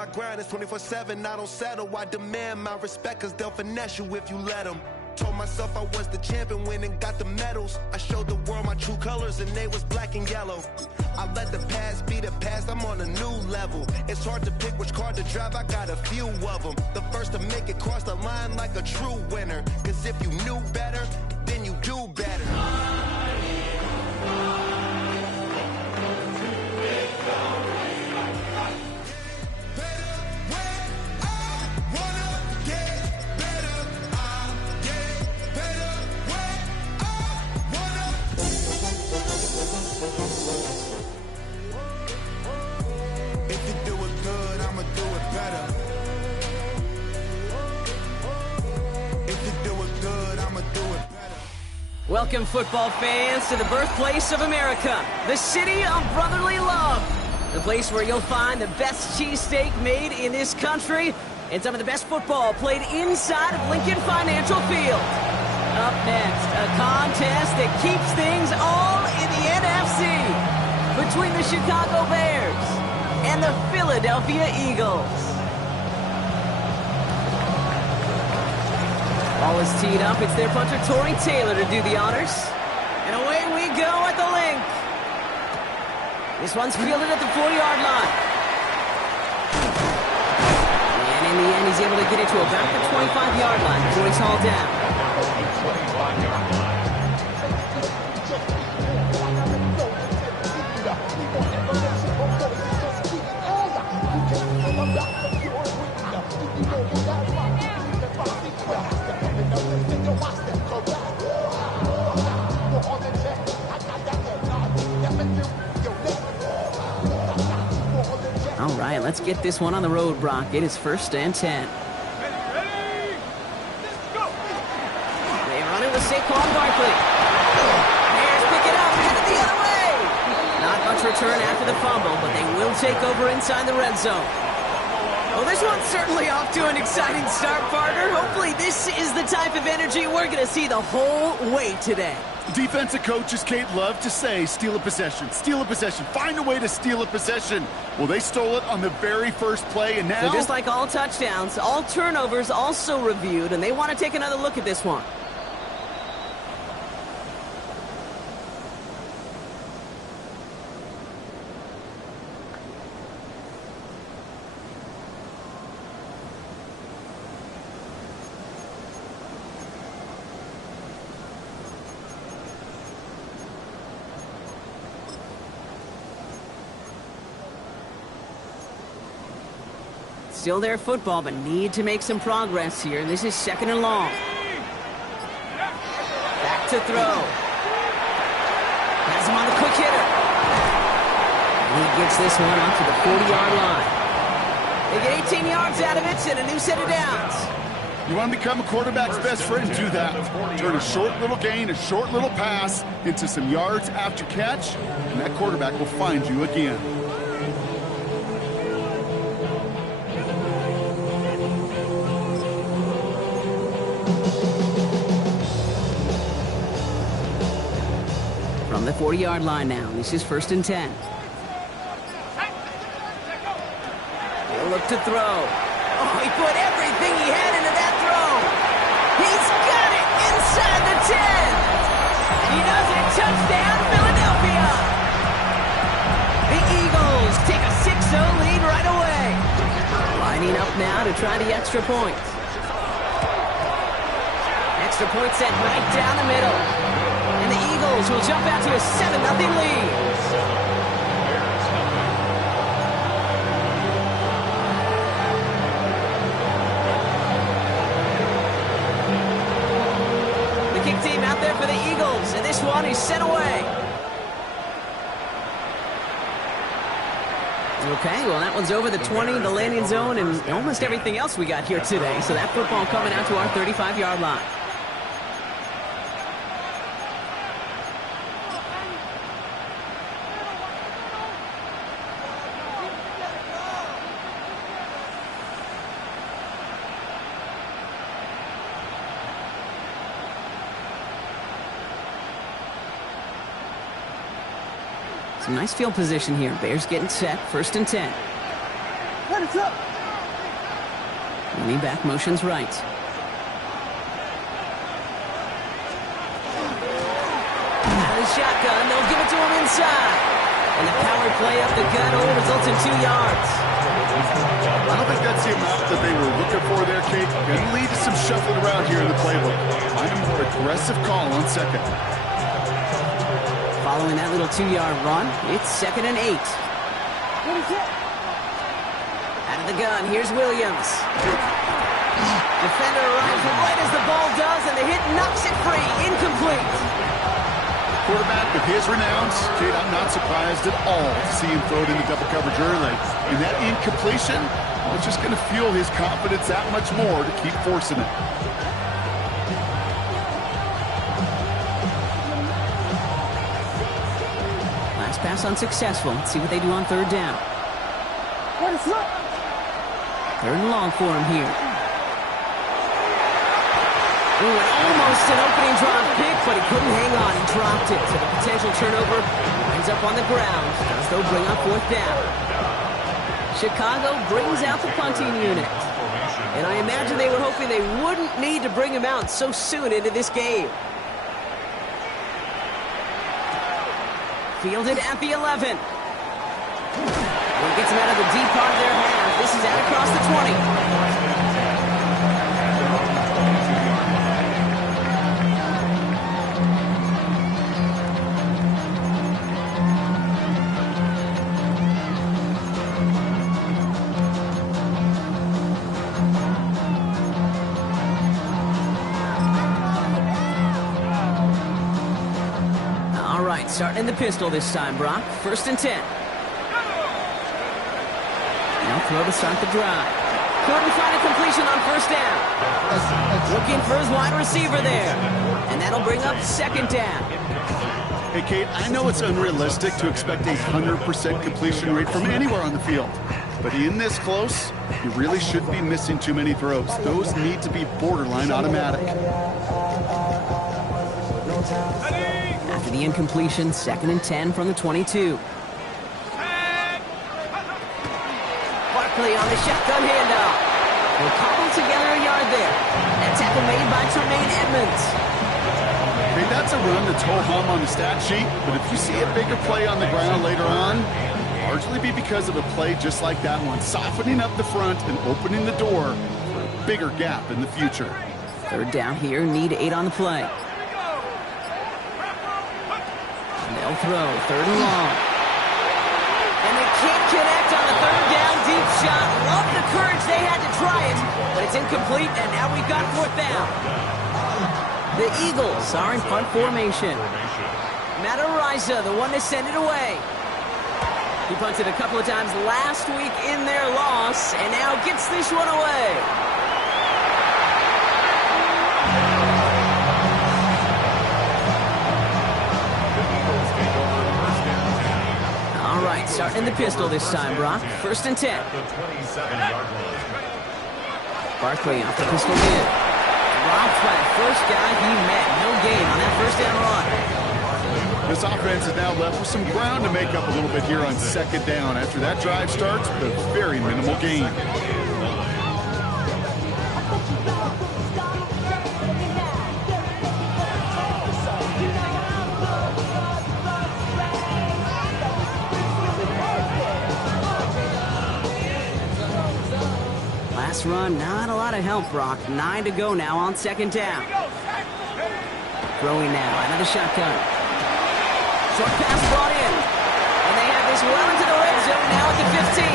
my grind, it's 24/7, I don't settle. I demand my respect, cause they'll finesse you if you let them. Told myself I was the champion, went and got the medals. I showed the world my true colors and they was black and yellow. I let the past be the past, I'm on a new level. It's hard to pick which car to drive, I got a few of them. The first to make it cross the line like a true winner. Cause if you knew better, then you do better. Welcome, football fans, to the birthplace of America, the city of brotherly love, the place where you'll find the best cheesesteak made in this country and some of the best football played inside of Lincoln Financial Field. Up next, a contest that keeps things all in the NFC between the Chicago Bears and the Philadelphia Eagles. Ball is teed up. It's their punter, Torrey Taylor, to do the honors. And away we go at the link. This one's fielded at the 40-yard line. And in the end, he's able to get it to about the 25-yard line before he's hauled down. All right, let's get this one on the road, Brock. It is 1st and 10. They run it with Saquon Barkley. Bears pick it up, headed the other way. Not much return after the fumble, but they will take over inside the red zone. Well, this one's certainly off to an exciting start, partner. Hopefully this is the type of energy we're going to see the whole way today. Defensive coaches, Kate, love to say, steal a possession, find a way to steal a possession. Well, they stole it on the very first play, and now... So just like all touchdowns, all turnovers also reviewed, and they want to take another look at this one. Still their football, but need to make some progress here. This is 2nd and long. Back to throw. Has him on the quick hitter. And he gets this one up to the 40-yard line. They get 18 yards out of it and a new set of downs. You want to become a quarterback's best friend, do that. Turn a short little gain, a short little pass into some yards after catch, and that quarterback will find you again. From the 40-yard line now, this is 1st and 10. He'll look to throw. Oh, he put everything he had into that throw. He's got it inside the 10. He does it. Touchdown, Philadelphia. The Eagles take a 6-0 lead right away. Lining up now to try the extra point. Extra point set right down the middle. And the Eagles will jump out to a 7-0 lead. The kick team out there for the Eagles, and this one is sent away. Okay, well, that one's over the 20, the landing zone, and almost everything else we got here today. So that football coming out to our 35-yard line. Some nice field position here. Bears getting set. 1st and 10. Heads up. Leaning back, motions right. Out of the shotgun, they'll give it to him inside. And the power play up the gut only results in 2 yards. I don't think that's the amount that they were looking for there, Kate. Going to lead to some shuffling around here in the playbook. Find a more aggressive call on second. Following that little 2-yard run, it's 2nd and 8. Out of the gun, here's Williams. Defender arrives right as the ball does, and the hit knocks it free. Incomplete. Quarterback with his renounce, Kate, I'm not surprised at all to see him throw it into double coverage early. And that incompletion, well, it's just going to fuel his confidence that much more to keep forcing it. Last pass unsuccessful. Let's see what they do on 3rd down. 3rd and long for him here. Ooh, almost an opening drive pick, but he couldn't hang on. He dropped it. So the potential turnover ends up on the ground. Does though bring up 4th down. Chicago brings out the punting unit. And I imagine they were hoping they wouldn't need to bring him out so soon into this game. Fielded at the 11. Well, gets him out of the deep part of their half. This is out across the 20. Starting in the pistol this time, Brock. 1st and 10. Now throw to start the drive. Couldn't find a completion on 1st down. Looking for his wide receiver there. And that'll bring up 2nd down. Hey, Kate, I know it's unrealistic to expect a 100% completion rate from anywhere on the field. But in this close, you really shouldn't be missing too many throws. Those need to be borderline automatic. After the incompletion, 2nd and 10 from the 22. Barkley on the shotgun handoff. We'll cobble together a yard there. That tackle made by Tremaine Edmonds. Okay, that's a run that's ho-hum on the stat sheet, but if you see a bigger play on the ground later on, largely be because of a play just like that one, softening up the front and opening the door for a bigger gap in the future. 3rd down here, need 8 on the play. They'll throw, 3rd and long. And they can't connect on the 3rd down deep shot. Love the courage they had to try it, but it's incomplete, and now we've got 4th down. The Eagles are in punt formation. Matt Ariza, the one to send it away. He punted a couple of times last week in their loss, and now gets this one away. All right, starting in the pistol this time, Brock. 1st and 10. Barkley off the pistol mid. Dropped by the first guy he met. No gain on that 1st down run. This offense is now left with some ground to make up a little bit here on 2nd down after that drive starts with a very minimal gain. Last run, not a lot of help, Brock. 9 to go now on 2nd down. Throwing now, out of the shotgun. Short pass brought in. And they have this well into the red zone now at the 15.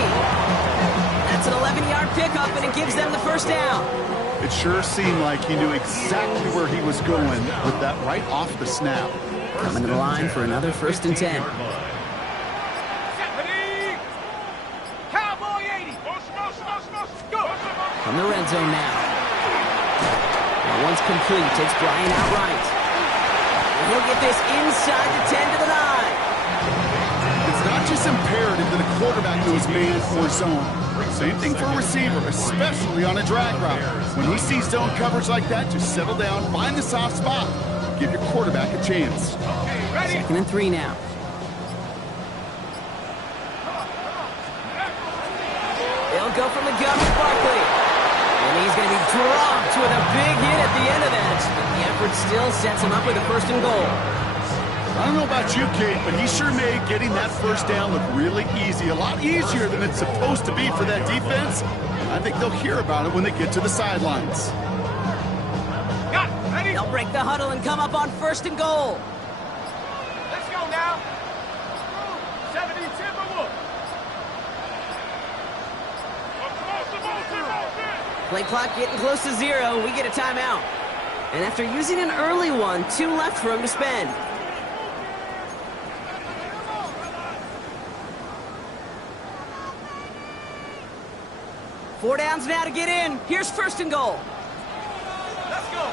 That's an 11-yard pickup, and it gives them the 1st down. It sure seemed like he knew exactly where he was going with that right off the snap. Coming to the line for another 1st and 10. From the red zone now. And once complete, takes Bryant outright. And he'll get this inside the 10 to the 9. It's not just imperative that a quarterback knows man or zone. Same thing for a receiver, especially on a drag route. When he sees zone coverage like that, just settle down, find the soft spot. Give your quarterback a chance. 2nd and 3 now. They'll go from the gun with Barkley. And he he's going to be dropped with a big hit at the end of that. But the effort still sets him up with a first and goal. I don't know about you, Kate, but he sure made getting that first down look really easy. A lot easier than it's supposed to be for that defense. I think they'll hear about it when they get to the sidelines. They'll break the huddle and come up on first and goal. Let's go now. 70 Timberwolves. Play clock getting close to 0. We get a timeout. And after using an early one, 2 left for him to spend. Four downs now to get in. Here's first and goal. Let's go.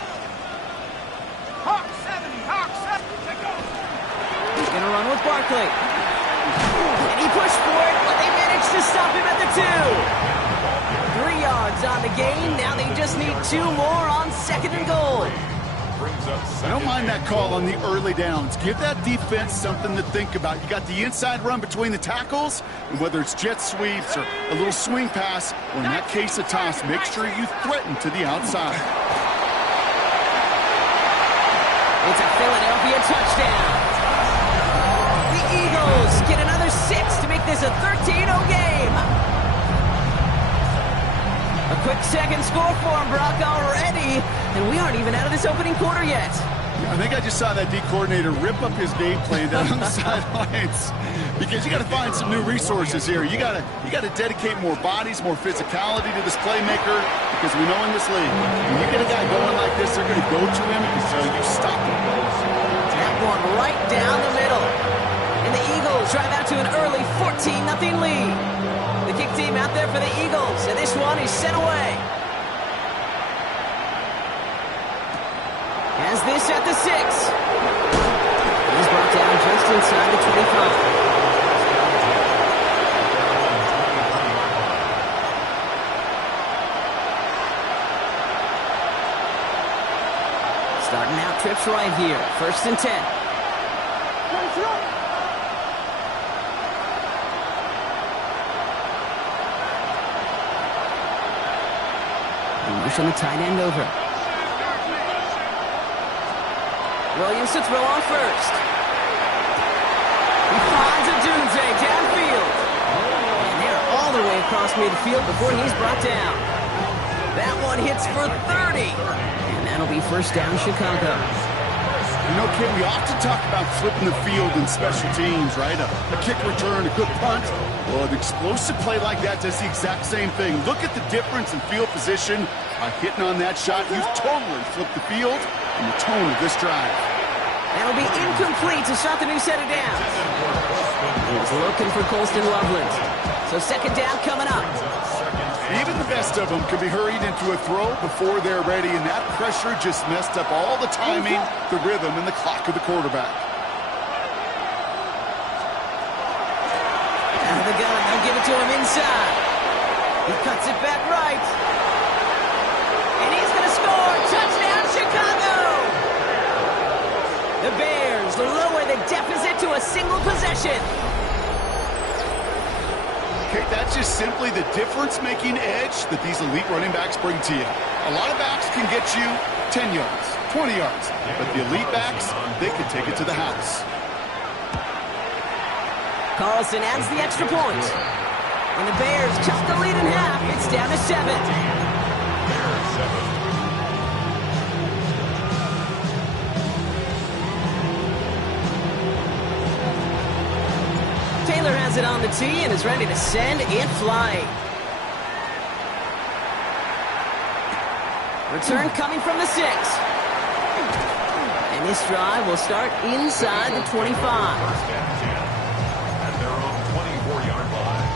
Hawk 70, Hawk 70. Take off. He's going to run with Barkley. And he pushed for it, but they managed to stop him at the 2. 3 yards on the gain. Now they just need 2 more on second and goal. I don't mind that call on the early downs. Give that defense something to think about. You got the inside run between the tackles, and whether it's jet sweeps or a little swing pass, or in that case a toss, make sure you threaten to the outside. It's a Philadelphia touchdown. The Eagles get another 6 to make this a 13-0 game. A quick second score for him, Brock, already. And we aren't even out of this opening quarter yet. I think I just saw that D coordinator rip up his game plan down on the sidelines, because you got to find some new resources here. You got to dedicate more bodies, more physicality to this playmaker, because we know in this league, when you get a guy going like this, they're going to go to him until you stop him. That one right down the middle. And the Eagles drive out to an early 14-0 lead. The kick team out there for the Eagles, and this one is sent away. Has this at the 6. He's brought down just inside the 25. Starting out trips right here. First and 10. On the tight end over. Williams to throw on first. He finds a Dunze downfield. And they're all the way across midfield before he's brought down. That one hits for 30. And that'll be first down Chicago. You know, Kid, we often talk about flipping the field in special teams, right? A kick return, a good punt. Well, an explosive play like that does the exact same thing. Look at the difference in field position. By hitting on that shot, you've totally flipped the field and the tone of this drive. That'll be incomplete to start the new set of downs. He's looking for Colston Loveland. So second down coming up. Even the best of them can be hurried into a throw before they're ready, and that pressure just messed up all the timing, the rhythm, and the clock of the quarterback. Out of the gun, they'll give it to him inside. He cuts it back right. And he's going to score. Touchdown, Chicago! The Bears lower the deficit to a single possession. Okay, that's just simply the difference-making edge that these elite running backs bring to you. A lot of backs can get you 10 yards, 20 yards, but the elite backs, they can take it to the house. Carlson adds the extra point. And the Bears cut the lead in half. It's down to 7. Taylor has it on the tee and is ready to send it flying. Return coming from the 6. And this drive will start inside the 25. At their own 24-yard line.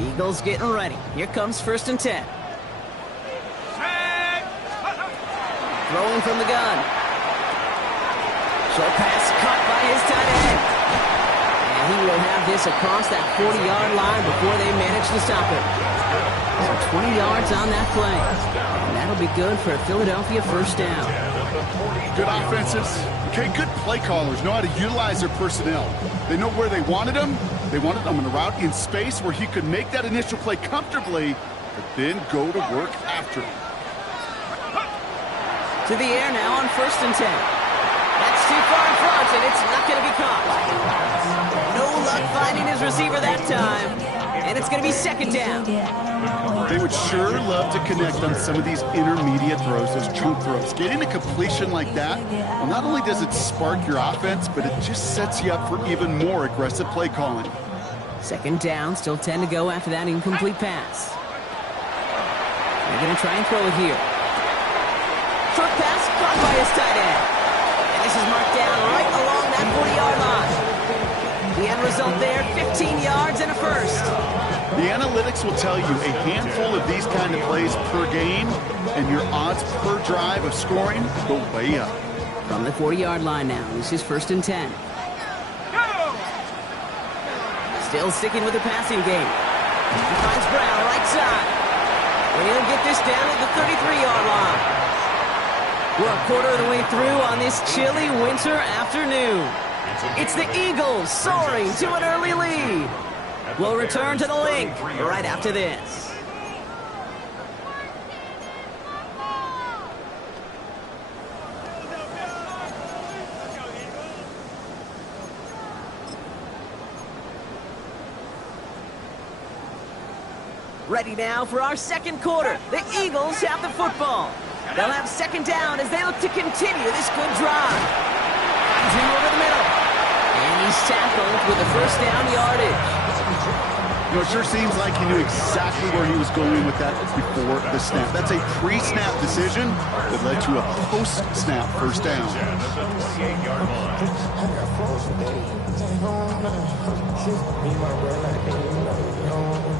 Eagles getting ready. Here comes first and 10. Throwing from the gun. Short pass caught by his tight end. And he will have this across that 40-yard line before they manage to stop it. So 20 yards on that play. And that'll be good for a Philadelphia first down. Good offenses. Okay, good play callers know how to utilize their personnel. They know where they wanted him. They wanted him on a route in space where he could make that initial play comfortably, but then go to work after him. To the air now on 1st and 10. That's too far in front, and it's not going to be caught. No luck finding his receiver that time, and it's going to be 2nd down. They would sure love to connect on some of these intermediate throws, those chunk throws. Getting a completion like that, well, not only does it spark your offense, but it just sets you up for even more aggressive play calling. 2nd down, still 10 to go after that incomplete pass. They're going to try and throw it here. Short pass caught by his tight end. And this is marked down right along that 40-yard line. The end result there, 15 yards and a first. The analytics will tell you a handful of these kind of plays per game, and your odds per drive of scoring go way up. From the 40-yard line now, this is 1st and 10. Still sticking with the passing game. He finds Brown right side. And he'll get this down at the 33-yard line. We're a quarter of the way through on this chilly winter afternoon. It's the Eagles soaring to an early lead. We'll return to the link right after this. Ready now for our 2nd quarter. The Eagles have the football. They'll have 2nd down as they look to continue this good drive. Finds him over the middle. And he's tackled with the 1st down yardage. You know, it sure seems like he knew exactly where he was going with that before the snap. That's a pre-snap decision that led to a post-snap 1st down.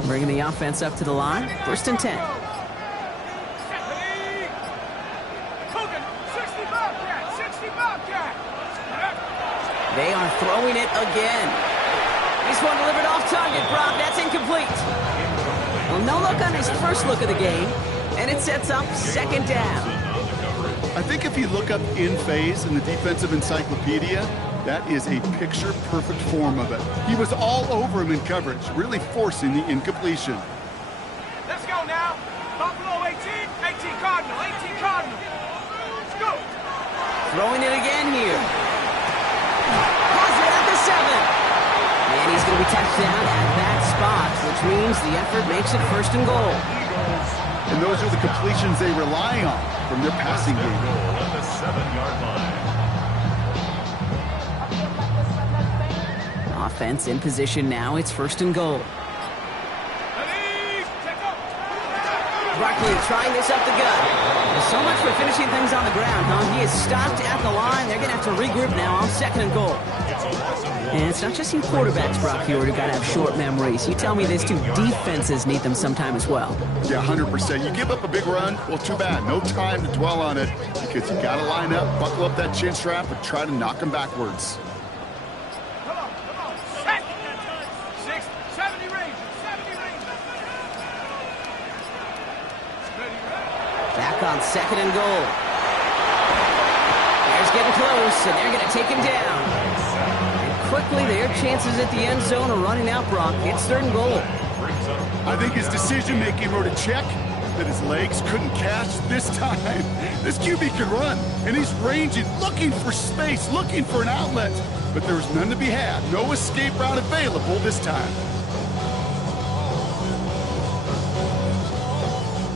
Bringing the offense up to the line. 1st and 10. They are throwing it again. This one delivered off target, Brock. That's incomplete. Well, no look on his first look of the game, and it sets up 2nd down. I think if you look up in phase in the defensive encyclopedia, that is a picture-perfect form of it. He was all over him in coverage, really forcing the incompletion. Let's go now. Buffalo 18, 18 Cardinal, 18 Cardinal. Let's go. Throwing it again here. Has it at the 7. And he's going to be touched down at that spot, which means the effort makes it 1st and goal. And those are the completions they rely on from their passing game. At the 7-yard line. Offense in position now. It's 1st and goal. Barkley trying this up the gut. So much for finishing things on the ground, huh? He is stopped at the line. They're going to have to regroup now on 2nd and goal. And it's not just you quarterbacks, Brock, here, who got to have short memories. You tell me this too. Defenses need them sometime as well. Yeah, 100%. You give up a big run, well, too bad. No time to dwell on it because you got to line up, buckle up that chin strap, and try to knock them backwards. Come on. Set. 70 range. Back on 2nd and goal. Bears getting close, and they're going to take him down. Quickly, their chances at the end zone are running out, Brock. It's 3rd and goal. I think his decision-making wrote a check that his legs couldn't catch this time. This QB can run, and he's ranging, looking for space, looking for an outlet. But there's none to be had. No escape route available this time.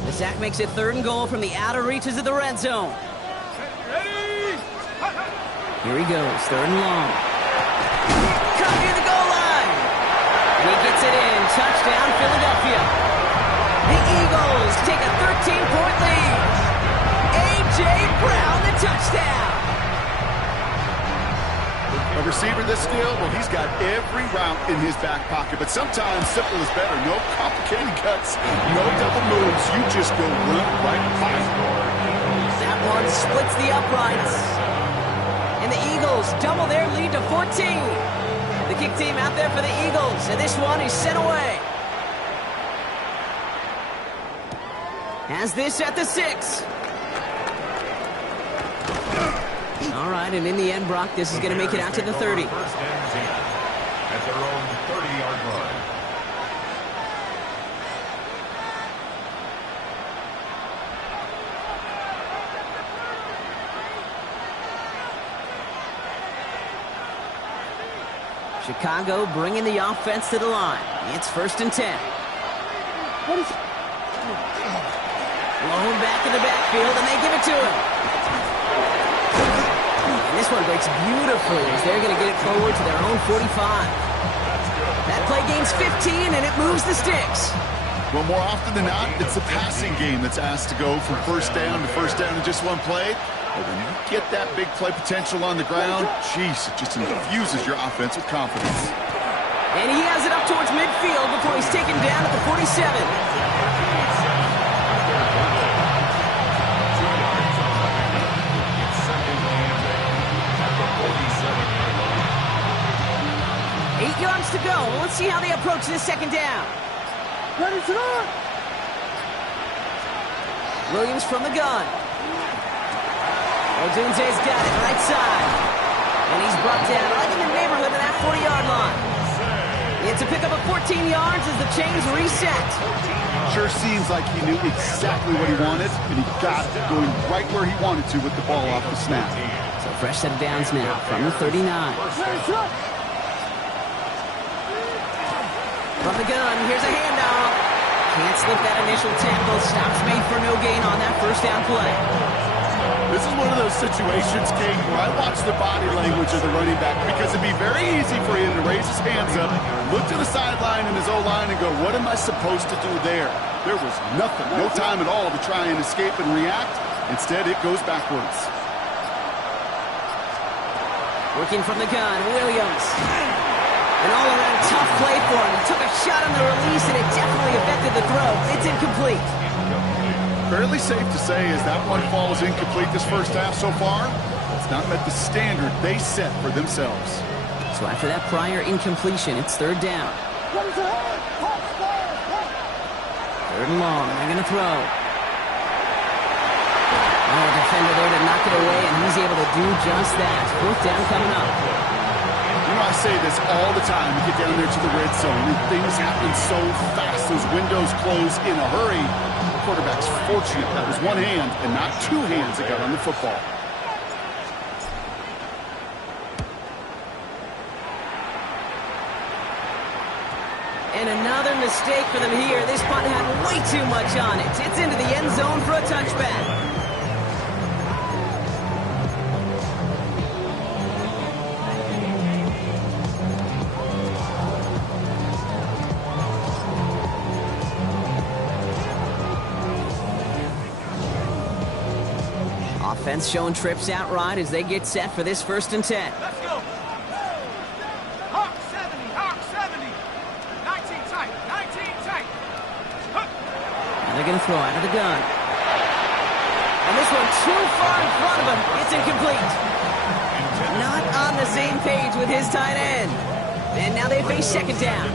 The sack makes it 3rd and goal from the outer reaches of the red zone. Here he goes, 3rd and long. Come near the goal line. And he gets it in. Touchdown, Philadelphia. The Eagles take a 13-point lead. A.J. Brown, the touchdown. A receiver this skilled, well, he's got every route in his back pocket. But sometimes simple is better. No complicated cuts, no double moves. You just go run right by. That one splits the uprights. And the Eagles Eagles double their lead to 14. The kick team out there for the Eagles, and this one is sent away. Has this at the 6. All right, and in the end, Brock, this is going to make it out to the 30. First and 10 at their own 30-yard line. Chicago bringing the offense to the line. It's first and 10. Blown back in the backfield, and they give it to him. And this one breaks beautifully as they're going to get it forward to their own 45. That play gains 15, and it moves the sticks. Well, more often than not, it's the passing game that's asked to go from first down in just one play. But when you get that big play potential on the ground, geez, it just infuses your offense with confidence. And he has it up towards midfield before he's taken down at the 47. 8 yards to go. Let's see how they approach this second down. Ready to go. Williams from the gun. Odunze's got it right side. And he's brought down right in the neighborhood of that 40-yard line. It's a pickup of 14 yards as the chains reset. Sure seems like he knew exactly what he wanted, and he got it, going right where he wanted to with the ball off the snap. So fresh set of downs now from the 39. From the gun, here's a handoff. Can't slip that initial tackle. Stops made for no gain on that first down play. This is one of those situations, Kate, where I watch the body language of the running back because it'd be very easy for him to raise his hands up, look to the sideline in his O-line and go, what am I supposed to do there? There was nothing, no time at all to try and escape and react. Instead, it goes backwards. Working from the gun, Williams. An all-around tough play for him. He took a shot on the release, and it definitely affected the throw. It's incomplete. Fairly safe to say as that one falls incomplete this first half so far, it's not met the standard they set for themselves. So after that prior incompletion, it's third down. Third and long. They're going to throw. Oh, defender there to knock it away, and he's able to do just that. Fourth down coming up. You know, I say this all the time. You get down there to the red zone, and things happen so fast. Those windows close in a hurry. The quarterback's fortunate that was one hand and not two hands that got on the football. And another mistake for them here. This punt had way too much on it. It's into the end zone for a touchback. Offense showing trips out right as they get set for this first and 10. Let's go. Hawk 70, Hawk 70. 19 tight, 19 tight. And they're going to throw out of the gun. And this one too far in front of him. It's incomplete. Not on the same page with his tight end. And now they face second down.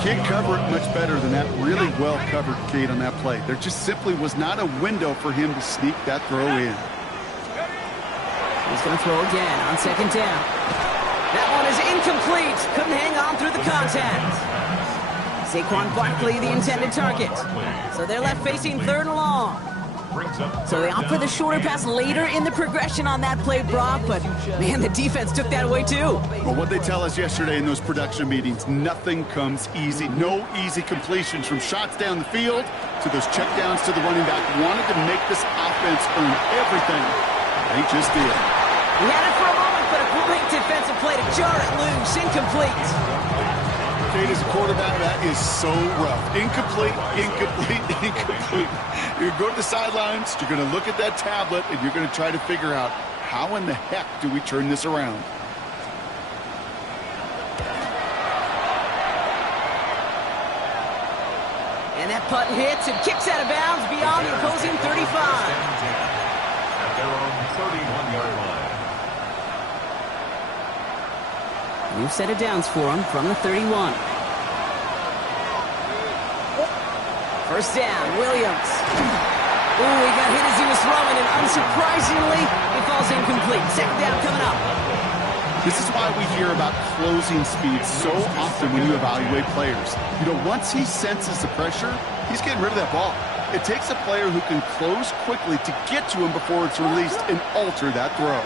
Can't cover it much better than that. Really well covered, Kate, on that play. There just simply was not a window for him to sneak that throw in. He's going to throw again on second down. That one is incomplete. Couldn't hang on through the contact. Saquon Barkley, the intended target. So they're left facing third and long. So they opt for the shorter pass later in the progression on that play, Brock, but man, the defense took that away too. Well, what they tell us yesterday in those production meetings, nothing comes easy. No easy completions from shots down the field to those checkdowns to the running back. Wanted to make this offense earn everything. They just did. He had it for a moment, but a great defensive play to jar it loose. Incomplete. Kate, as a quarterback, that is so rough. Incomplete, incomplete, incomplete. You're going to go to the sidelines, you're going to look at that tablet, and you're going to try to figure out how in the heck do we turn this around. And that punt hits and kicks out of bounds beyond the opposing 35. At their own 31-yard line. New set of downs for him from the 31. First down, Williams. Ooh, he got hit as he was throwing, and unsurprisingly, he falls incomplete. Second down coming up. This is why we hear about closing speed so often when you evaluate players. You know, once he senses the pressure, he's getting rid of that ball. It takes a player who can close quickly to get to him before it's released and alter that throw.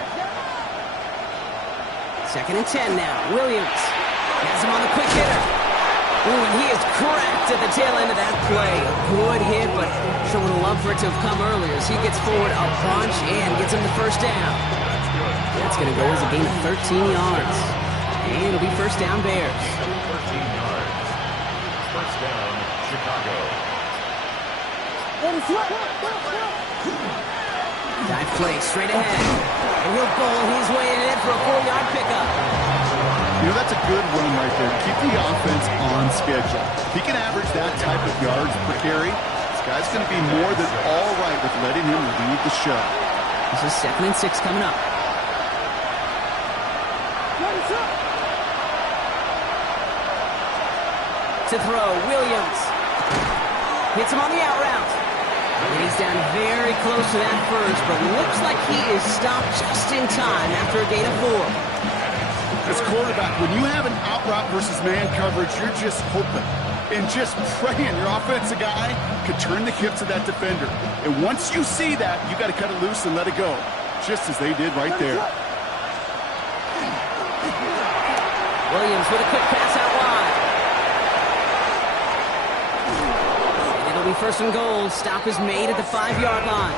Second and 10 now. Williams has him on the quick hitter. Ooh, and he is cracked at the tail end of that play. A good hit, but sure would love for it to have come earlier as he gets forward a bunch and gets him the first down. That's going to go as a gain of 13 yards. And it'll be first down Bears. 13 yards. First down, Chicago. Dive play straight ahead. And he'll bowl his way in for a 4-yard pickup. You know, that's a good run right there. Keep the offense on schedule. If he can average that type of yards per carry, this guy's going to be more than all right with letting him lead the show. This is second and 6 coming up. To throw, Williams. Hits him on the out route. And he's down very close to that first, but looks like he is stopped just in time after a gain of 4. As quarterback, when you have an out route versus man coverage, you're just hoping and just praying your offensive guy could turn the hips of that defender. And once you see that, you got to cut it loose and let it go, just as they did right there. Williams with a quick pass out wide. And it'll be first and goal. Stop is made at the 5-yard line.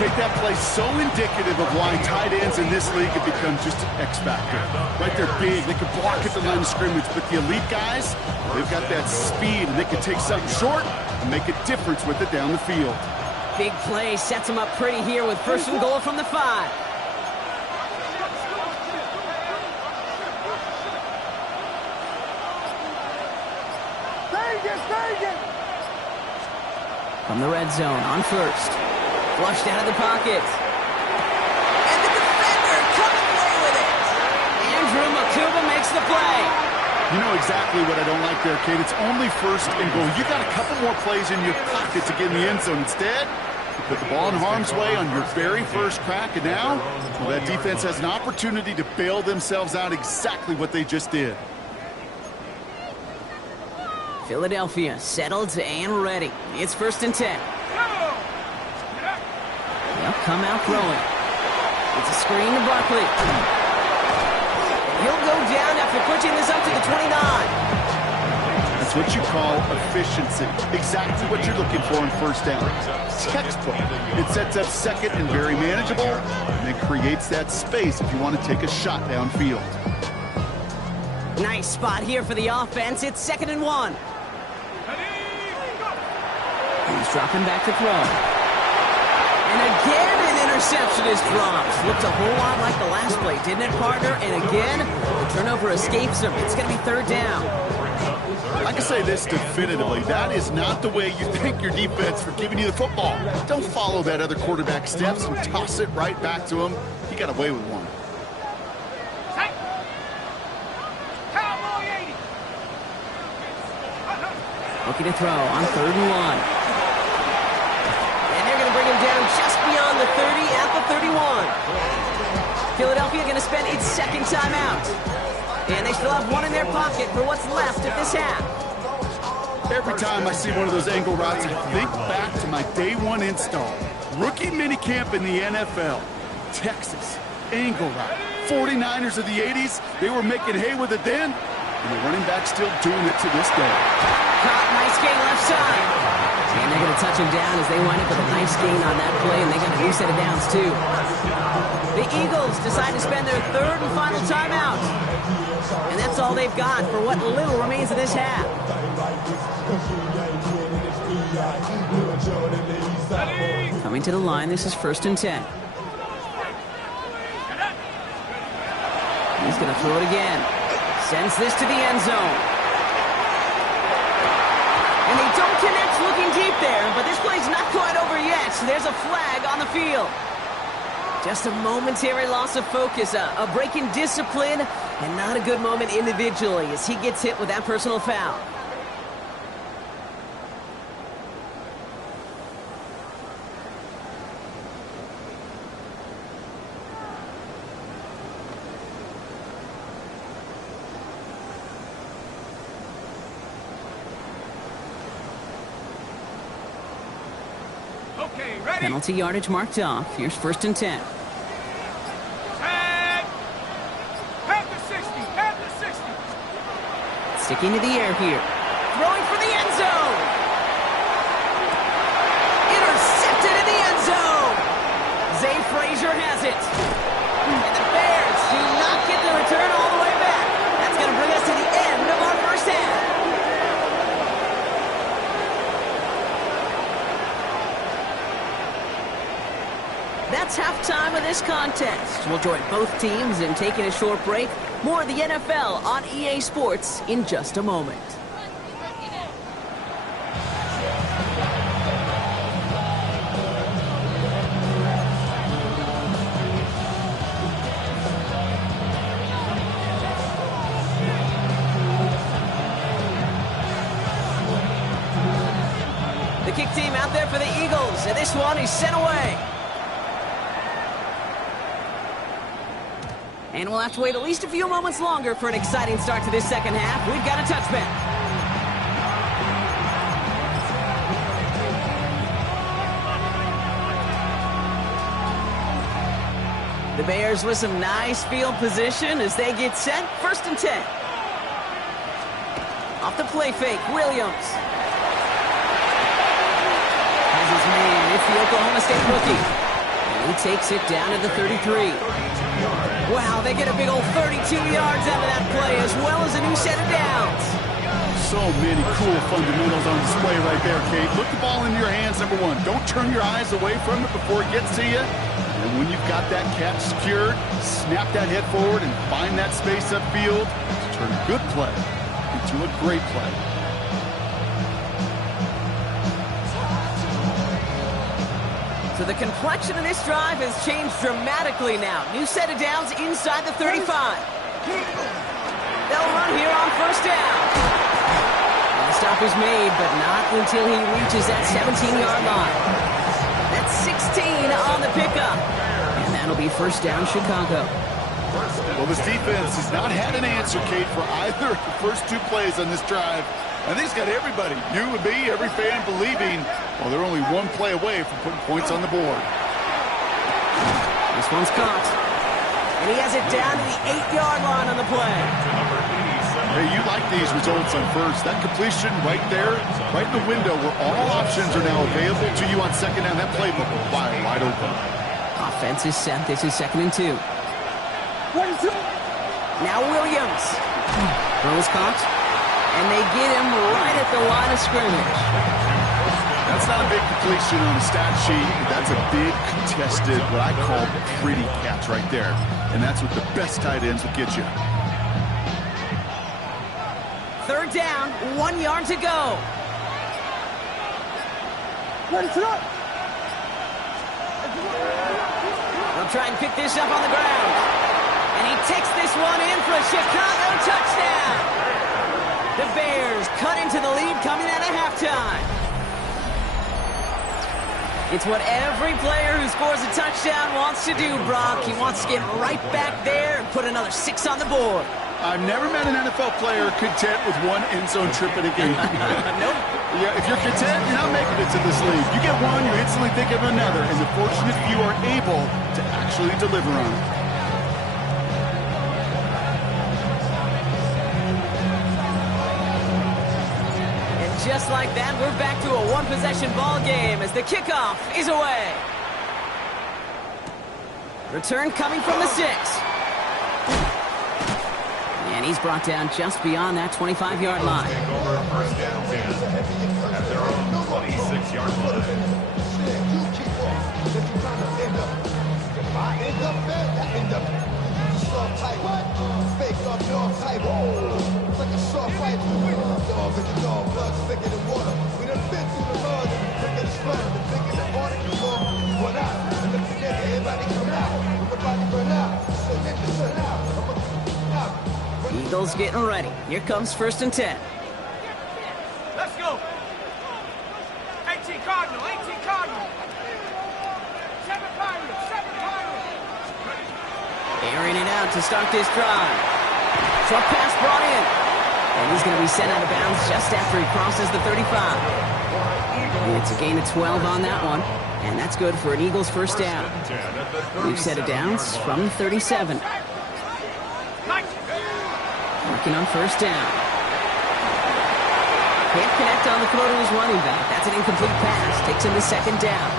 Kate, that play so indicative of why tight ends in this league have become just an X factor. Right, they're big, they can block at the line of scrimmage, but the elite guys, they've got that speed, and they can take something short and make a difference with it down the field. Big play sets him up pretty here with first and goal from the 5. From the red zone on first. Flushed out of the pocket. And the defender coming away with it. Andrew Makuba makes the play. You know exactly what I don't like there, Kate. It's only first and goal. You got a couple more plays in your pocket to get in the end zone. Instead, you put the ball in harm's way on your very first crack, and now, well, that defense has an opportunity to bail themselves out exactly what they just did. Philadelphia settled and ready. It's first and 10. They'll come out throwing. It's a screen to Barkley. He'll go down after pushing this up to the 29. That's what you call efficiency. Exactly what you're looking for in first down. Textbook. It sets up second and very manageable, and it creates that space if you want to take a shot downfield. Nice spot here for the offense. It's second and 1. He's dropping back to throw. And again, an interception is dropped. Looked a whole lot like the last play, didn't it, partner? And again, the turnover escapes him. It's going to be third down. I can say this definitively. That is not the way you thank your defense for giving you the football. Don't follow that other quarterback steps and toss it right back to him. He got away with one. Looking to throw on third and 1. And they're going to bring him down just beyond the 30 at the 31. Philadelphia going to spend its second timeout. And they still have one in their pocket for what's left of this half. Every time I see one of those angle routes, I think back to my day 1 install. Rookie minicamp in the NFL. Texas, angle route. 49ers of the 80s, they were making hay with it then. And the running back still doing it to this day. Caught, nice gain left side. And they're going to touch him down as they wind up with a nice gain on that play, and they got a new set of downs, too. The Eagles decide to spend their third and final timeout. And that's all they've got for what little remains of this half. Coming to the line, this is first and 10. He's going to throw it again. Sends this to the end zone. And they don't connect looking deep there, but this play's not quite over yet. There's a flag on the field. Just a momentary loss of focus, a break in discipline, And not a good moment individually as he gets hit with that personal foul. Okay, ready? Penalty yardage marked off. Here's 1st and 10. Tag! Half the 60, half the 60. Sticking to the air here. Throwing for the end zone. Intercepted in the end zone. Zay Frazier has it. And the Bears do not get the return all the way back. That's going to bring us to the end of our first half. That's halftime of this contest. We'll join both teams in taking a short break. More of the NFL on EA Sports in just a moment. The kick team out there for the Eagles, and this one is sent away. And we'll have to wait at least a few moments longer for an exciting start to this second half. We've got a touchback. The Bears with some nice field position as they get set. 1st and 10. Off the play fake, Williams. Has his man, it's the Oklahoma State rookie. And he takes it down to the 33. Wow, they get a big old 32 yards out of that play, as well as a new set of downs. So many cool fundamentals on display right there, Kate. Put the ball in your hands, number one. Don't turn your eyes away from it before it gets to you. And when you've got that catch secured, snap that head forward and find that space upfield to turn a good play into a great play. So the complexion of this drive has changed dramatically now. New set of downs inside the 35. They'll run here on 1st down. And the stop is made, but not until he reaches that 17-yard line. That's 16 on the pickup. And that'll be 1st down, Chicago. Well, this defense has not had an answer, Kate, for either of the first 2 plays on this drive. I think it's got everybody, you and me, every fan believing, well, they're only 1 play away from putting points on the board. This one's caught. And he has it down to the 8-yard line on the play. Hey, you like these results on first. That completion right there, right in the window where all options are now available to you on second down. That playbook will fly wide open. Offense is set. This is 2nd and 2. Now Williams. Throw is caught. And they get him right at the line of scrimmage. That's not a big completion on the stat sheet. That's a big contested, what I call pretty catch right there. And that's what the best tight ends will get you. 3rd down, 1 yard to go. They'll try and pick this up on the ground. And he takes this one in for a Chicago touchdown. The Bears cut into the lead coming out of halftime. It's what every player who scores a touchdown wants to do, Brock. He wants to get right back there and put another 6 on the board. I've never met an NFL player content with 1 end zone trip in a game. Nope. Yeah, if you're content, you're not making it to this league. You get one, you instantly think of another, and the fortunate few are able to actually deliver on it. Just like that, we're back to a 1-possession ball game as the kickoff is away. Return coming from the 6. And he's brought down just beyond that 25-yard line. Take over 1st down 10 at their own 26-yard line. Eagles getting ready. Here comes 1st and 10. Let's go. 18 Cardinal, 18 Cardinal. 7 Pirates, 7 Pirates. Airing it out to start this drive. Short pass brought in. And he's going to be sent out of bounds just after he crosses the 35. And it's a gain of 12 on that one. And that's good for an Eagles first down. We've set it downs from the 37. Working on 1st down. Can't connect on the throw to his running back. That's an incomplete pass. Takes him to 2nd down.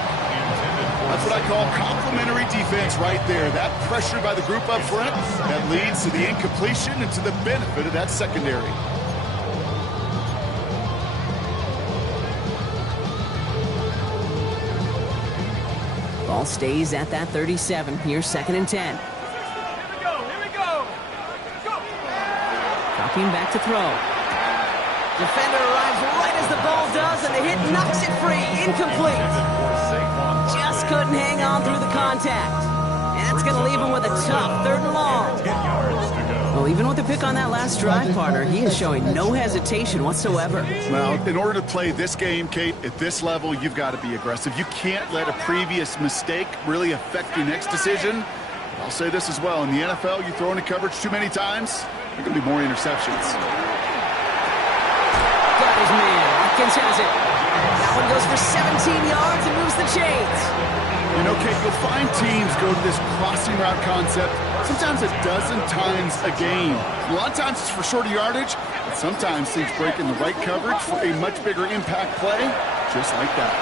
That's what I call complimentary defense right there. That pressure by the group up front, that leads to the incompletion and to the benefit of that secondary. Ball stays at that 37. Here's 2nd and 10. Here we go, here we go. Go. Dropping back to throw. Defender arrives right as the ball does, and the hit knocks it free. Incomplete. Just couldn't hang on through the contact. And that's going to leave him with a tough 3rd and long. Well, even with the pick on that last drive, partner, he is showing no hesitation whatsoever. Well, in order to play this game, Kate, at this level, you've got to be aggressive. You can't let a previous mistake really affect your next decision. I'll say this as well. In the NFL, you throw into coverage too many times, there are going to be more interceptions. Got his man. Watkins has it. That one goes for 17 yards and moves the chains. You know, Kate, you'll find teams go to this crossing route concept sometimes a dozen times a game. A lot of times it's for shorter yardage, but sometimes things break in the right coverage for a much bigger impact play, just like that.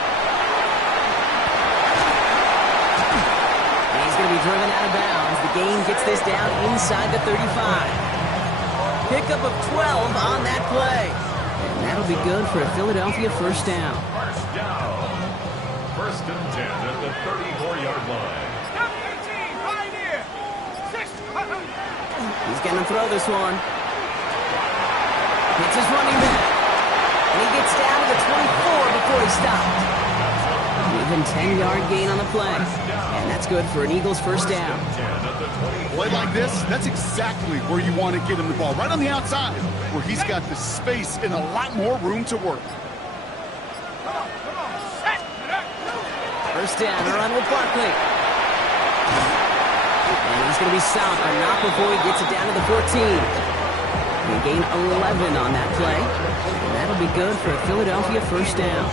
And he's going to be driven out of bounds. The gain gets this down inside the 35. Pickup of 12 on that play. And that'll be good for a Philadelphia first down. First down. 1st and 10 at the 34-yard line. W18, Pioneer. 6. He's going to throw this one. It's his running back. And he gets down to the 24 before he stopped. Even 10-yard gain on the play. And that's good for an Eagles first down. Play like this, that's exactly where you want to get him the ball. Right on the outside, where he's got the space and a lot more room to work. First down, a run with Barkley. And he's going to be stopped, but not before he gets it down to the 14. He gained 11 on that play. And that'll be good for a Philadelphia first down.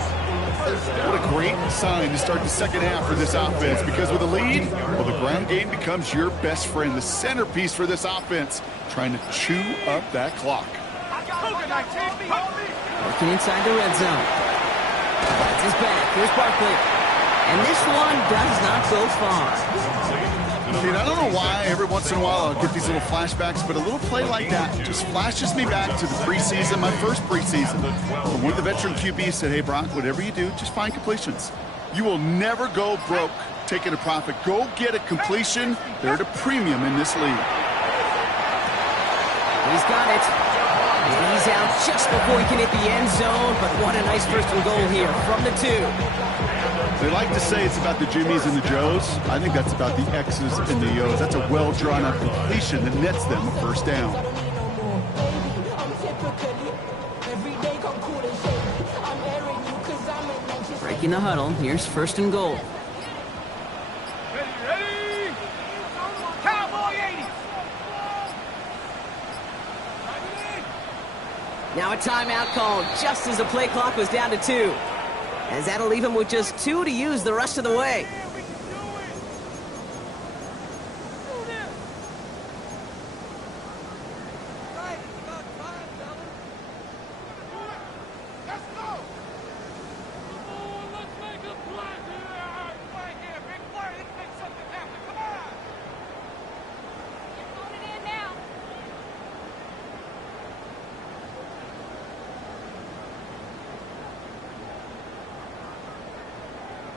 What a great sign to start the second half for this offense, because with a lead, well, the ground game becomes your best friend, the centerpiece for this offense, trying to chew up that clock. Working inside the red zone. That's his back. Here's Barkley. And this one does not go far. Dude, I don't know why every once in a while I'll get these little flashbacks, but a little play like that just flashes me back to the preseason, my first preseason. When one of the veteran QBs said, hey, Brock, whatever you do, just find completions. You will never go broke taking a profit. Go get a completion. They're at a premium in this league. He's got it. And he's out just before he can hit the end zone, but what a nice first and goal here from the 2. They like to say it's about the Jimmies and the Joes. I think that's about the X's and the O's. That's a well-drawn-up completion that nets them a first down. Breaking the huddle. Here's 1st and goal. Ready? Cowboy 80. Now a timeout called just as the play clock was down to 2. As that'll leave him with just 2 to use the rest of the way.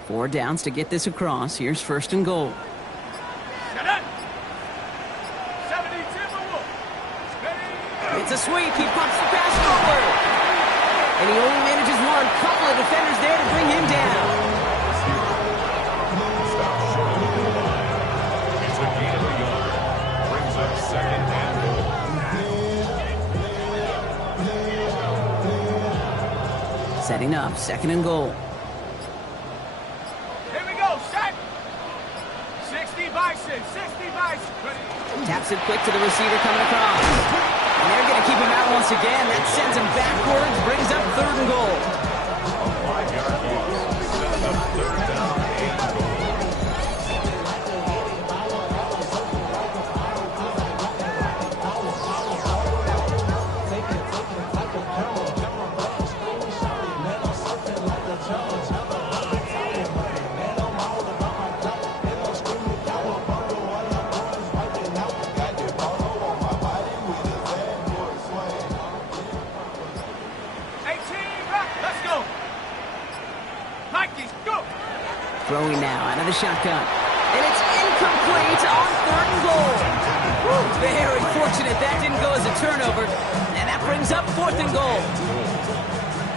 Four downs to get this across. Here's 1st and goal. It's a sweep. He pumps the pass forward. And he only manages one. Couple of defenders there to bring him down. It's a gain of a yard. Brings up 2nd and goal. Setting up, 2nd and goal. Here we go, set. 60 Bison, 60 Bison. Taps it quick to the receiver coming across. And they're going to keep him out once again. That sends him backwards, brings up 3rd and goal. 5-yard loss. Setting up 3rd down, 8 goal. Throwing now out of the shotgun. And it's incomplete on 3rd and goal. Whew, very fortunate that didn't go as a turnover. And that brings up 4th and goal.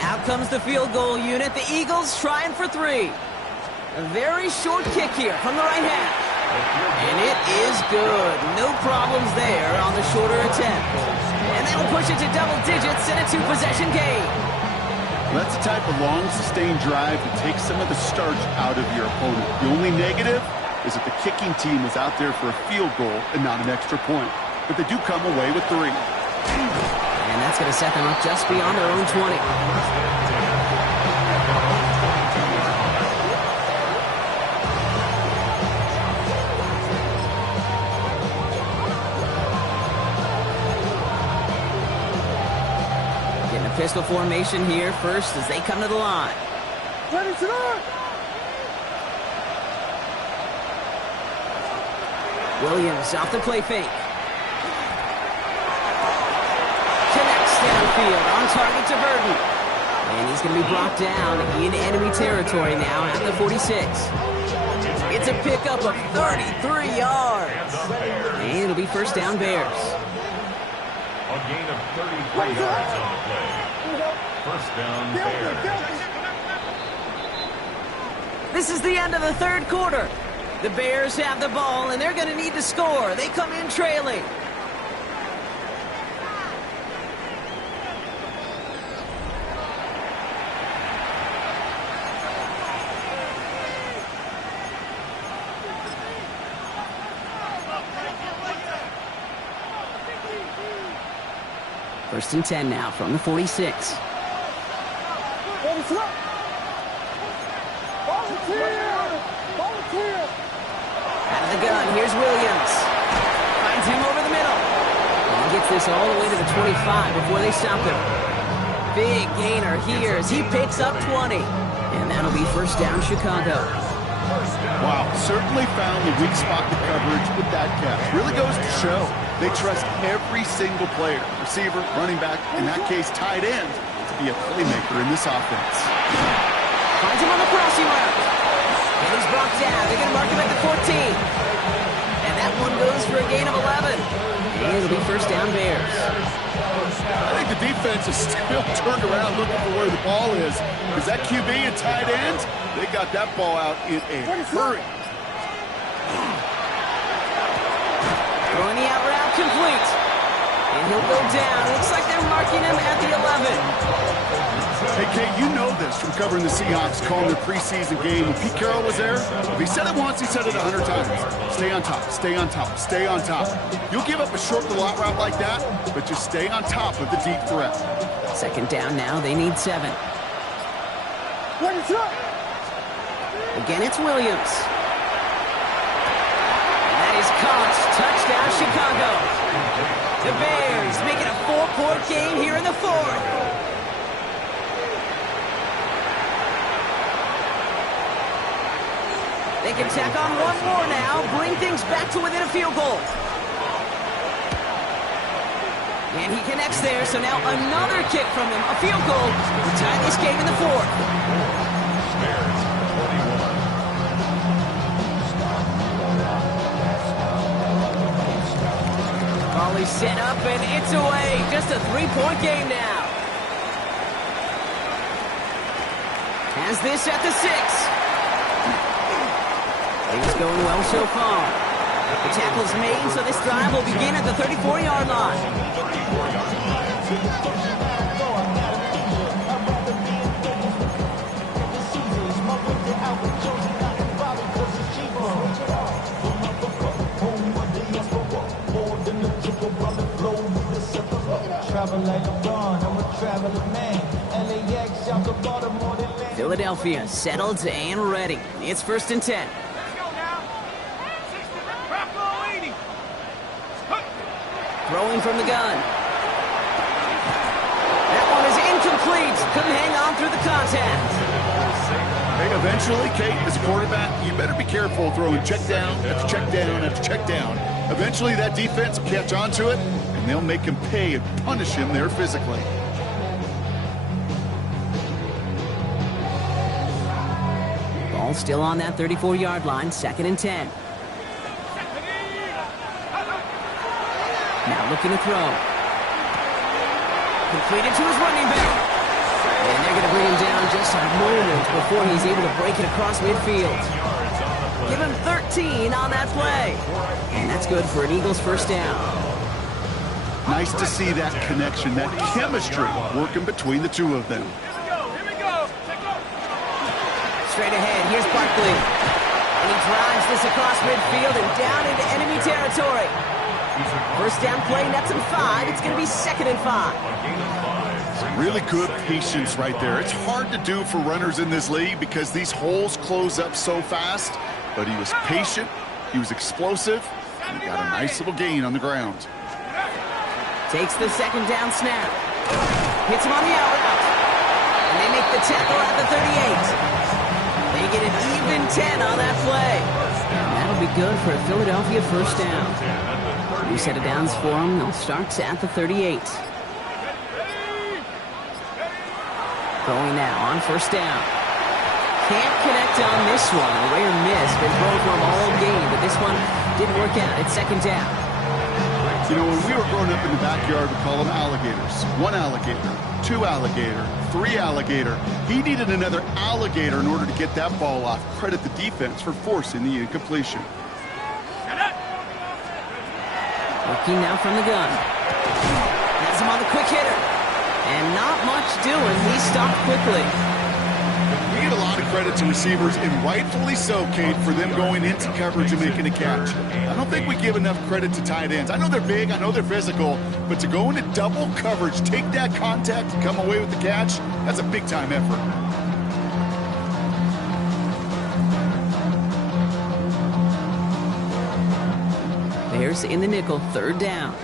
Out comes the field goal unit. The Eagles trying for 3. A very short kick here from the right half. And it is good. No problems there on the shorter attempt. And that'll push it to double digits in a 2-possession game. That's the type of long, sustained drive that takes some of the starch out of your opponent. The only negative is that the kicking team is out there for a field goal and not an extra point. But they do come away with 3. And that's going to set them up just beyond their own 20. Pistol formation here first as they come to the line. Ready to go! Williams off the play fake. Connects downfield on target to Burton. And he's going to be brought down in enemy territory now at the 46. It's a pickup of 33 yards. And it'll be 1st down Bears. A gain of 33 yards on the play. 1st down, Bears. This is the end of the 3rd quarter. The Bears have the ball, and they're going to need to score. They come in trailing. First and 10 now from the 46. Out of the gun, here's Williams. Finds him over the middle. And he gets this all the way to the 25 before they stop him. Big gainer here as he picks up 20. And that'll be 1st down Chicago. Wow, certainly found the weak spot in coverage with that catch. Really goes to show they trust every single player, receiver, running back, in that case tight end, to be a playmaker in this offense. Finds him on the crossing route. And he's brought down. They're going to mark him at the 14. And that one goes for a gain of 11. And it'll be 1st down Bears. I think the defense is still turned around looking for where the ball is. Because that QB and tight end, they got that ball out in a hurry. Throwing the out route complete. And he'll go down. Looks like they're marking him at the 11. Hey, Kate, you know this from covering the Seahawks, calling their preseason game. When Pete Carroll was there, if he said it once, he said it 100 times. Stay on top, stay on top, stay on top. You'll give up a short to lot route like that, but just stay on top of the deep threat. 2nd down now. They need 7. Again, it's Williams. And that is caught. Touchdown, Chicago. The Bears making a 4-point game here in the 4th. They can tack on one more now, bring things back to within a field goal. And he connects there, so now another kick from him, a field goal to tie this game in the 4th. Bears 21. Volley set up, and it's away. Just a 3-point game now. Has this at the 6. Things going well so far. The tackle's made, so this drive will begin at the 34-yard line. Philadelphia settled and ready. It's 1st and 10. Let's go now. 60. Buffalo 80. Throwing from the gun. That one is incomplete. Couldn't hang on through the contact. Hey, eventually, Kate, as a quarterback, you better be careful throwing check down after check down after check down. Eventually, that defense will catch on to it, and they'll make him pay and punish him there physically. Ball still on that 34-yard line, 2nd and 10. Now looking to throw. Completed to his running back. And they're going to bring him down just a moment before he's able to break it across midfield. Give him 13 on that play. And that's good for an Eagles 1st down. Nice to see that connection, that chemistry working between the two of them. Here we go. Straight ahead, here's Barkley. And he drives this across midfield and down into enemy territory. 1st down play, nets him 5. It's going to be 2nd and 5. Really good patience right there. It's hard to do for runners in this league because these holes close up so fast. But he was patient, he was explosive, and he got a nice little gain on the ground. Takes the 2nd down snap. Hits him on the out route. And they make the tackle at the 38. They get an even 10 on that play. And that'll be good for a Philadelphia 1st down. New set of downs for them. They'll start at the 38. Going now on 1st down. Can't connect on this one. A rare miss. Been thrown for him all game, but this one didn't work out. It's 2nd down. You know, when we were growing up in the backyard, we call them alligators. 1 alligator, 2 alligator, 3 alligator. He needed another alligator in order to get that ball off. Credit the defense for forcing the incompletion. Looking now from the gun. Has him on the quick hitter. And not much doing. He stopped quickly. We get a lot of credit to receivers, and rightfully so, Kate, for them going into coverage and making a catch. I don't think we give enough credit to tight ends. I know they're big, I know they're physical, but to go into double coverage, take that contact, and come away with the catch, that's a big-time effort. Bears in the nickel, 3rd down.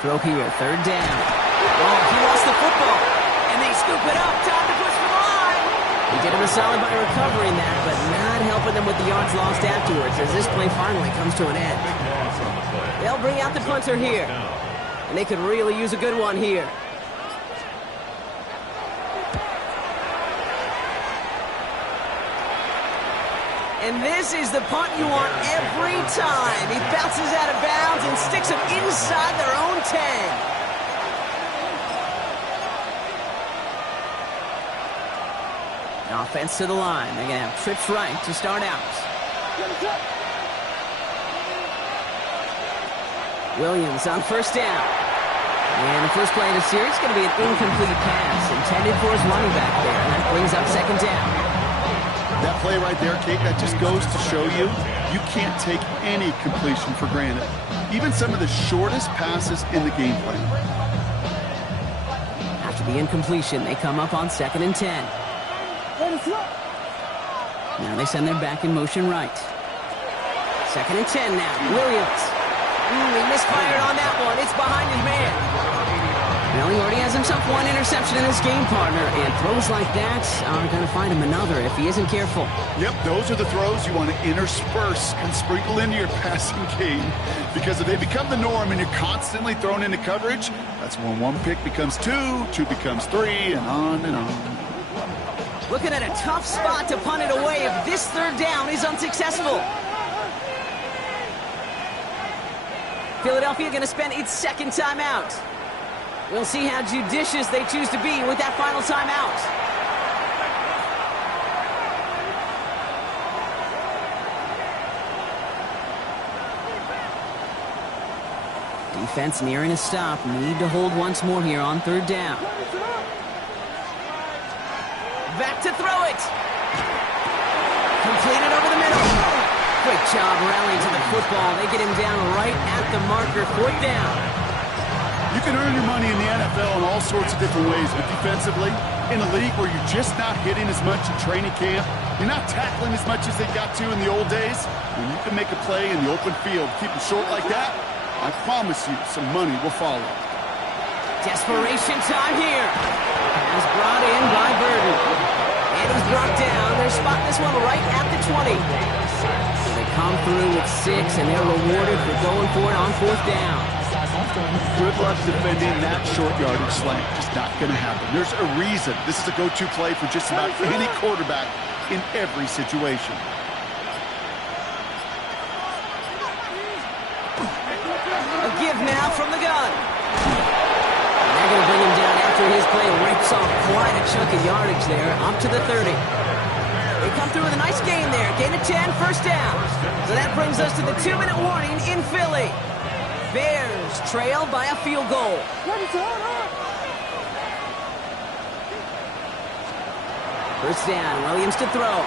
Throw here, 3rd down. Oh, he lost the football. And they scoop it up. Time to push for the line. He did him a solid by recovering that, but not helping them with the yards lost afterwards as this play finally comes to an end. They'll bring out the punter here. And they could really use a good one here. And this is the punt you want every time. He bounces out of bounds and sticks them inside their own 10. Offense to the line. They're going to have trips right to start out. Williams on 1st down. And the first play of the series is going to be an incomplete pass intended for his running back there. And that brings up 2nd down. That play right there, Kate, that just goes to show you, you can't take any completion for granted. Even some of the shortest passes in the game plan. After the incompletion, they come up on 2nd and 10. Now they send their back in motion right. 2nd and 10 now. Williams. He misfired on that one. It's behind his man. Well, he already has himself 1 interception in this game, partner, and throws like that are going to find him another if he isn't careful. Yep, those are the throws you want to intersperse and sprinkle into your passing game, because if they become the norm and you're constantly thrown into coverage, that's when 1 pick becomes 2, 2 becomes 3, and on and on. Looking at a tough spot to punt it away if this 3rd down is unsuccessful. Philadelphia going to spend its 2nd timeout. We'll see how judicious they choose to be with that final timeout. Defense nearing a stop. Need to hold once more here on 3rd down. Back to throw it. Completed over the middle. Great job rallying to the football. They get him down right at the marker. 4th down. You can earn your money in the NFL in all sorts of different ways, but defensively, in a league where you're just not hitting as much in training camp, you're not tackling as much as they got to in the old days, when you can make a play in the open field, keep it short like that, I promise you some money will follow. Desperation time here. Pass brought in by Burden. And he's brought down. They're spotting this one right at the 20. So they come through with 6, and they're rewarded for going for it on 4th down. Good luck defending that short yardage slant. Just not going to happen. There's a reason this is a go-to play for just about any quarterback in every situation. A give now from the gun. And they're going to bring him down after his play rips off quite a chunk of yardage there, up to the 30. They come through with a nice gain there. Gain of 10, 1st down. So that brings us to the 2-minute warning in Philly. Bears trail by a field goal. First down, Williams to throw.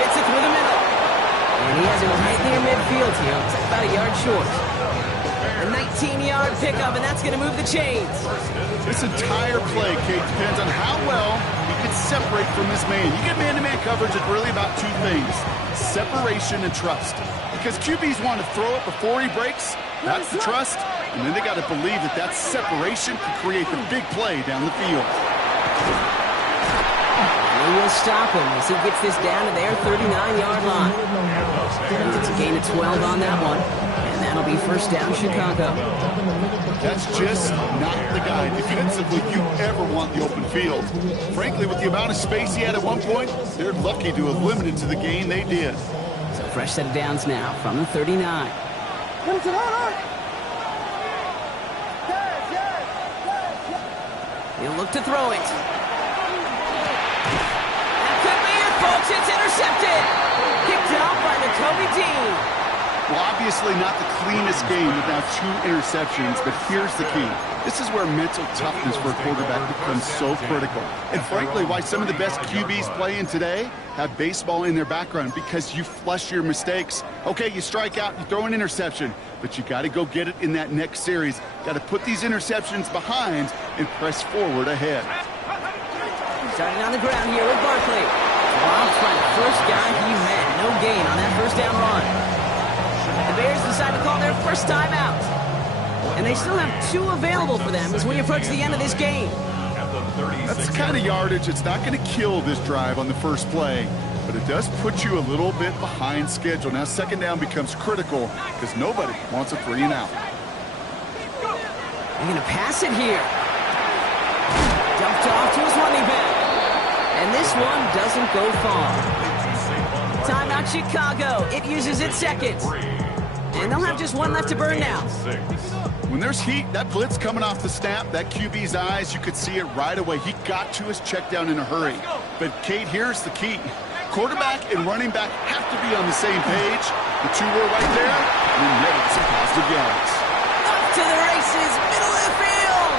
Fits it through the middle. And he has it right near midfield here. It's about a yard short. A 19-yard pickup, and that's going to move the chains. This entire play, Kate, depends on how well he can separate from his man. You get man-to-man coverage, it's really about 2 things: separation and trust. Because QBs want to throw it before he breaks. That's the trust. And then they got to believe that that separation can create the big play down the field. They will stop him as he gets this down to their 39-yard line. It's a gain of 12 on that one. And that'll be first down Chicago. That's just not the guy defensively you ever want the open field. Frankly, with the amount of space he had at one point, they're lucky to have limited to the gain they did. So fresh set of downs now from the 39. He'll look to throw it. That could be it, folks. It's intercepted. Kicked out by Nakobe Dean. Well, obviously not the cleanest game with now 2 interceptions, but here's the key. This is where mental toughness for a quarterback becomes so critical. And frankly, why some of the best QBs playing today have baseball in their background, because you flush your mistakes. Okay, you strike out, you throw an interception, but you got to go get it in that next series. Got to put these interceptions behind and press forward ahead. Starting on the ground here with Barkley. Rob's by the first guy he met. No gain on that first down run. The Bears decide to call their first timeout. And they still have 2 available for them as we approach the end of this game. That's the kind of yardage that's not going to kill this drive on the first play, but it does put you a little bit behind schedule. Now, 2nd down becomes critical because nobody wants a 3 and out. They're going to pass it here. Dumped off to his running back. And this one doesn't go far. Timeout Chicago. It uses its 2nd. And they'll have just 1 left to burn now. When there's heat, that blitz coming off the snap, that QB's eyes, you could see it right away. He got to his check down in a hurry. But, Kate, here's the key. Quarterback and running back have to be on the same page. The 2 were right there, and then made some positive yards. Up to the races, middle of the field.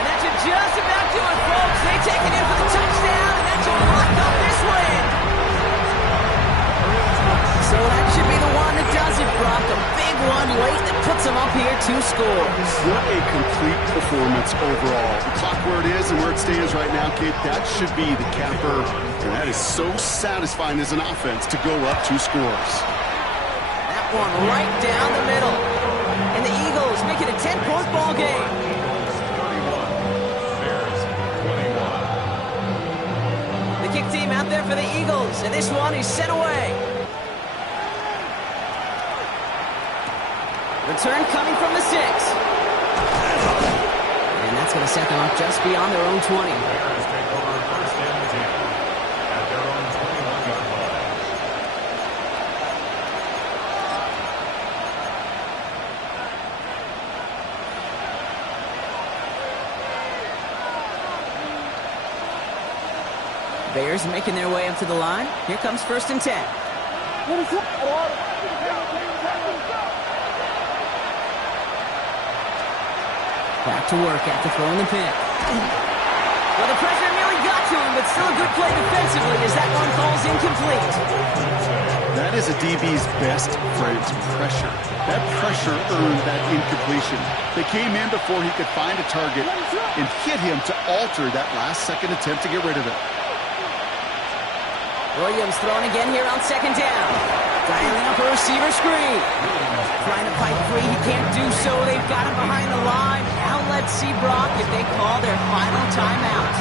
And that should just about do it, folks. They take it in for the touchdown, and that should lock up this win. So that should be the one that does it, Brock. A big one late that puts them up here 2 scores. What a complete performance overall. The clock where it is and where it stands right now, Kate, that should be the capper. And that is so satisfying as an offense to go up 2 scores. That one right down the middle. And the Eagles make it a 10-point ball game. The kick team out there for the Eagles. And this one is sent away. Return coming from the 6. And that's going to set them up just beyond their own 20. Bears making their way up to the line. Here comes 1st and 10. Back to work after throwing the pick. Well, the pressure nearly got to him, but it's still a good play defensively as that one falls incomplete. That is a DB's best friend, pressure. That pressure earned that incompletion. They came in before he could find a target and hit him to alter that last-second attempt to get rid of it. Williams throwing again here on second down. Dialing up a receiver screen. Trying to fight free, he can't do so. They've got him behind the line. Now let's see, Brock, if they call their final timeout.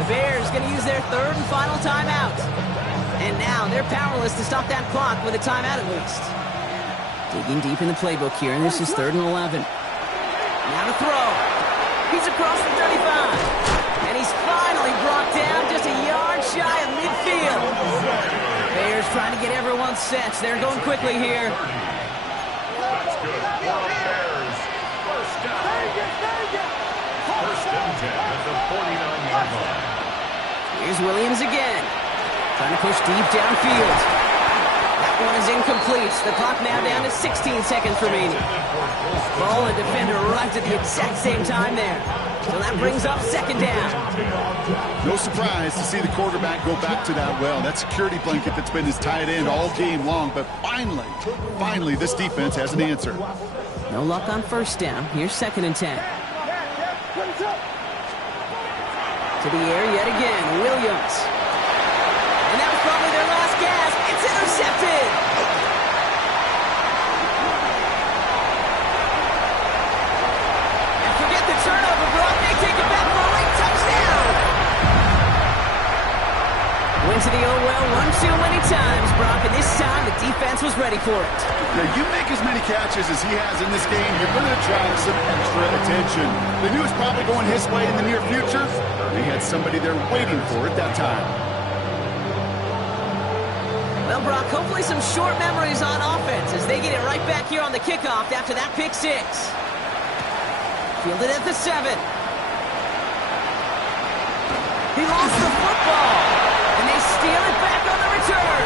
The Bears going to use their third and final timeout. And now they're powerless to stop that clock with a timeout at least. Digging deep in the playbook here, and this is 3rd and 11. Now to throw. He's across the 35. And he's finally brought down just a yard shy of midfield. Bears trying to get everyone set. They're going quickly here. That's good. Bears. First down. First and 10 at the 49-yard line. Here's Williams again. Trying to push deep downfield. That one is incomplete. The clock now down to 16 seconds remaining. Ball and defender arrived at the exact same time there. So that brings up second down. No surprise to see the quarterback go back to that well. That security blanket that's been his tight end all game long. But finally, this defense has an answer. No luck on first down. Here's 2nd and 10. To the air yet again. Williams. And that was probably their last gasp. It's intercepted. And forget the turnover, Brock. They take it back for a late touchdown. Went to the oh well one too many times, Brock, and this time the defense was ready for it. Now, you make as many catches as he has in this game, you're going to attract some extra attention. They knew it was probably going his way in the near future. They had somebody there waiting for it that time. Well, Brock, hopefully some short memories on offense as they get it right back here on the kickoff after that pick 6. Fielded at the 7. He lost the football, and they steal it back on the return.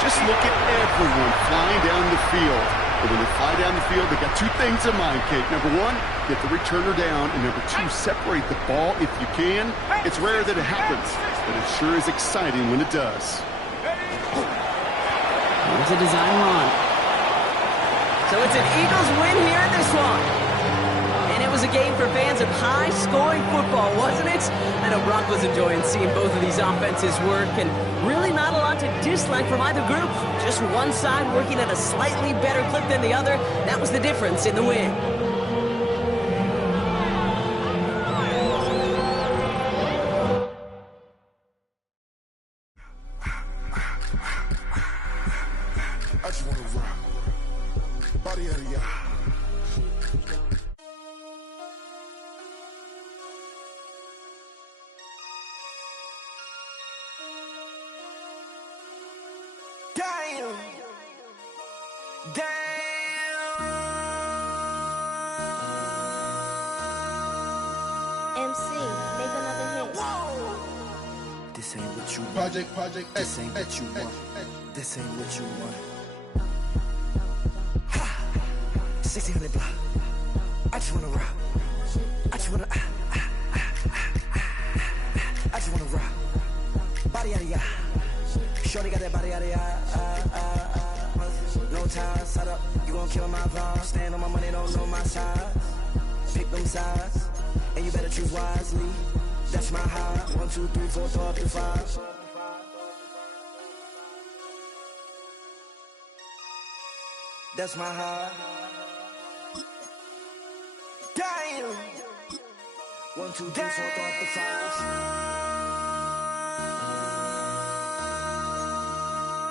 Just look at everyone flying down the field. And when they fly down the field, they got 2 things in mind, Kate. Number 1, get the returner down. And number 2, separate the ball if you can. It's rare that it happens, but it sure is exciting when it does. Here's a design run. So it's an Eagles win here in this one. And it was a game for fans of high-scoring football, wasn't it? I know Brock was enjoying seeing both of these offenses work, and really not a lot to dislike from either group. Just one side working at a slightly better clip than the other. That was the difference in the win. I just wanna rock. Body out of y'all. Damn. MC, make another hit. This ain't what you want. Project. This ain't what you want. This ain't what you want. 1600 block. I just wanna rock. I just wanna. I just wanna rock. Body out of ya. Shorty got that body out of ya. No ties, side up. You gon' kill my vibe. Stand on my money, don't know my size. Pick them sides, and you better choose wisely. That's my high. 1, 2, 3, 4, throw up to 5. That's my high. Damn. 1, 2, 3, 4, throw up to 5.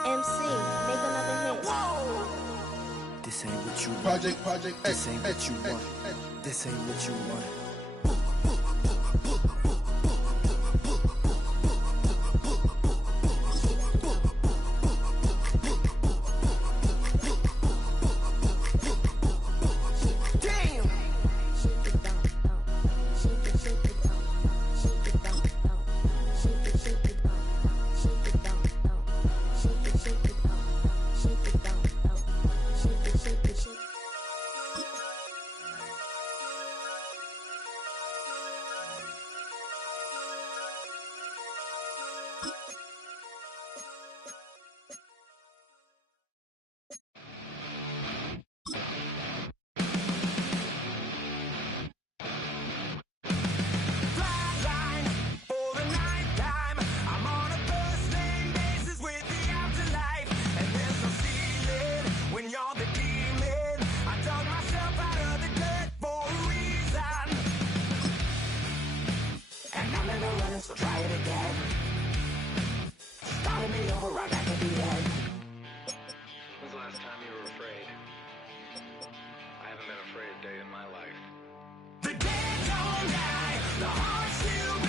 MC, make another hit. This ain't what you want. Project. This ain't what you want. This ain't what you want. So try it again. Starting me over right back at the end. When's the last time you were afraid? I haven't been afraid a day in my life. The dead don't die, the hearts still